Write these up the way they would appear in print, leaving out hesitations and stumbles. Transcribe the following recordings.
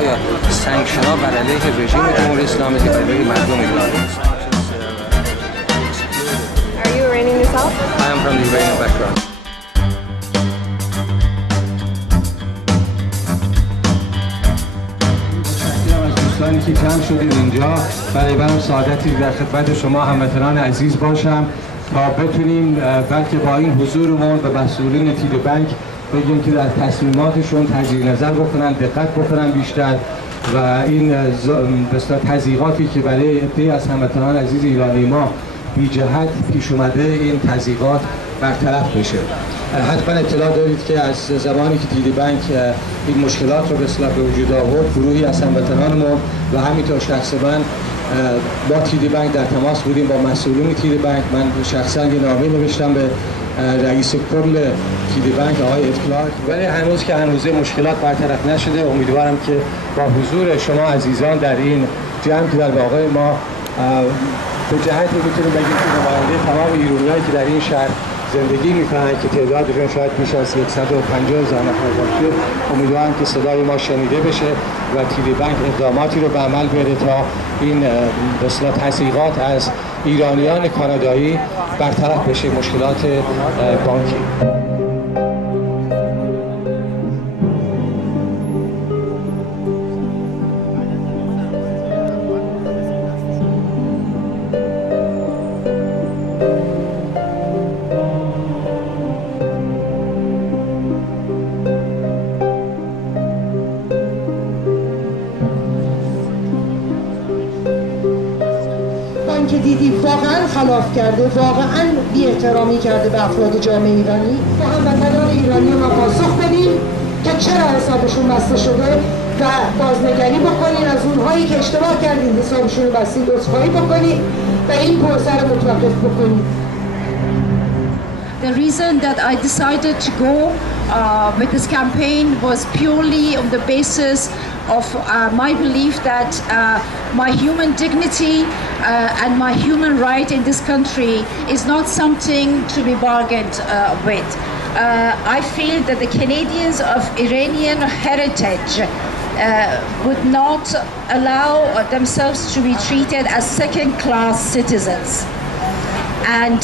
آیا سانکشن‌ها بر علیه رژیم جمهوری اسلامی که بر علیه مردم ایران است. Are you Iranian yourself? I am from the Iranian background. دوستانی که جمع شدید اینجا برای من سعادتی در خدمت شما هموطنان عزیز باشم تا بتونیم بلکه با این حضورمون به مسئولین تید بانک بگیم که در تصمیماتشون تجدید نظر بکنن، دقت بکنن بیشتر و این بسیار تضییقاتی که برای عده‌ای از هموطنان عزیز ایرانی ما بی جهت پیش اومده این تضییقات برطرف بشه. حتما اطلاع دارید که از زمانی که تید بانک این مشکلات رو به اصطلاح به وجود آورد، گروهی از هموطنانمون و همینطور شخص من با تید بانک در تماس بودیم با مسئولین تید بانک. من شخصا یه نامه نوشتم به رئیس کل تید بانک آقای کلارک، ولی هنوز که هنوزه مشکلات برطرف نشده. امیدوارم که با حضور شما عزیزان در این جمع که در واقع ما به جهتی میتونیم بگیم که نماینده تمام ایرانیایی که در این شهر زندگی میکنن که تعدادشون شاید بیش از 150,000 نفر باشه، امیدوارم که صدای ما شنیده بشه و تید بانک اقداماتی رو به عمل بیاره تا این به اصطلاح تضییقات از ایرانیان کانادایی برطرف بشه، مشکلات بانکی. که دیدی واقعا خلاف کرده، واقعا بی احترامی کرده به افراد جامعه ایرانی. با هموطنان ایرانی ما پاسخ بدیم که چرا حسابشون بسته شده و بازنگری بکنین از اونهایی که اشتباه کردین حسابشون رو بستین، عذرخواهی بکنین و این پروسه رو متوقف بکنین. The reason that I decided to go with this campaign was purely on the basis of my belief that my human dignity and my human right in this country is not something to be bargained with. I feel that the Canadians of Iranian heritage would not allow themselves to be treated as second-class citizens. And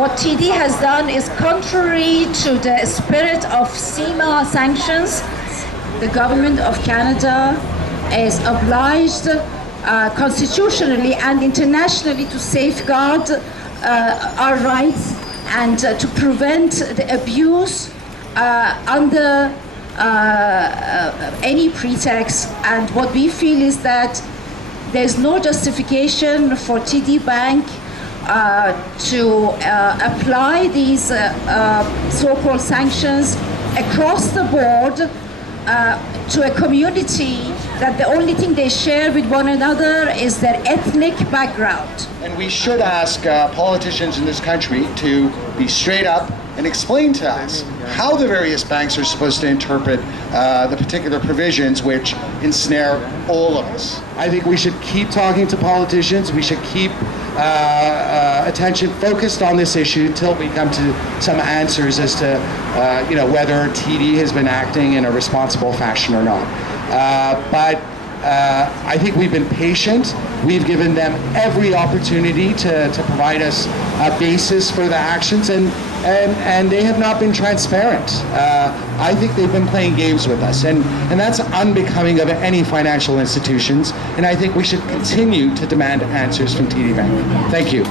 what TD has done is contrary to the spirit of CIMA sanctions. The government of Canada is obliged constitutionally and internationally to safeguard our rights and to prevent the abuse under any pretext. And what we feel is that there's no justification for TD Bank to apply these so-called sanctions across the board to a community that the only thing they share with one another is their ethnic background. And we should ask politicians in this country to be straight up and explain to us how the various banks are supposed to interpret the particular provisions which ensnare all of us. I think we should keep talking to politicians. We should keep attention focused on this issue until we come to some answers as to whether TD has been acting in a responsible fashion or not. But I think we've been patient. We've given them every opportunity to provide us a basis for the actions, and they have not been transparent. I think they've been playing games with us, and that's unbecoming of any financial institutions, and I think we should continue to demand answers from TD Bank. Thank you.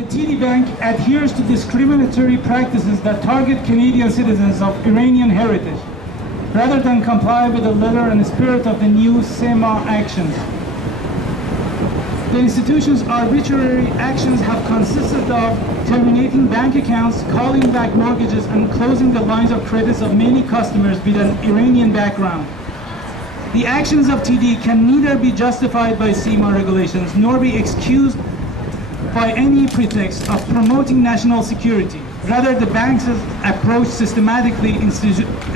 The TD Bank adheres to discriminatory practices that target Canadian citizens of Iranian heritage, rather than comply with the letter and spirit of the new CIMA actions. The institution's arbitrary actions have consisted of terminating bank accounts, calling back mortgages, and closing the lines of credits of many customers with an Iranian background. The actions of TD can neither be justified by CIMA regulations nor be excused by any pretext of promoting national security. Rather, the bank's approach systematically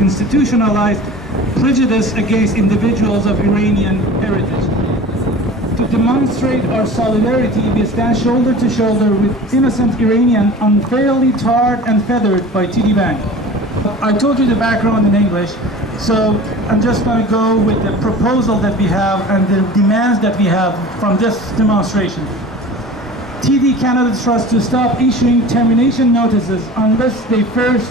institutionalized prejudice against individuals of Iranian heritage. To demonstrate our solidarity, we stand shoulder to shoulder with innocent Iranian unfairly tarred and feathered by TD Bank. I told you the background in English, so I'm just going to go with the proposal that we have and the demands that we have from this demonstration. TD Canada Trust to stop issuing termination notices unless they first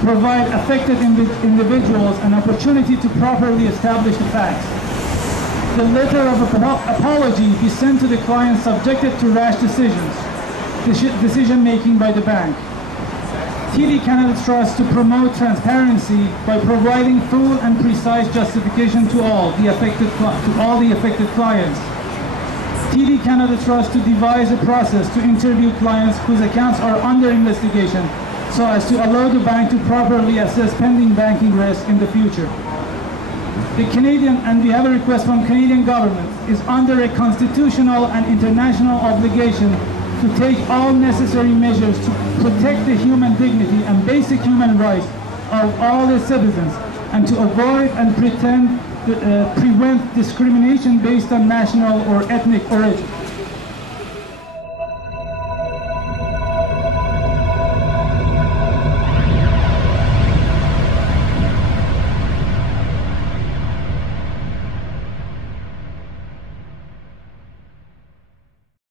provide affected individuals an opportunity to properly establish the facts. The letter of apology be sent to the client subjected to rash decision making by the bank. TD Canada Trust to promote transparency by providing full and precise justification to all the affected clients. TD Canada Trust to devise a process to interview clients whose accounts are under investigation so as to allow the bank to properly assess pending banking risk in the future. The Canadian, and we have a request from Canadian government, is under a constitutional and international obligation to take all necessary measures to protect the human dignity and basic human rights of all its citizens and to avoid and prevent discrimination based on national or ethnic origin.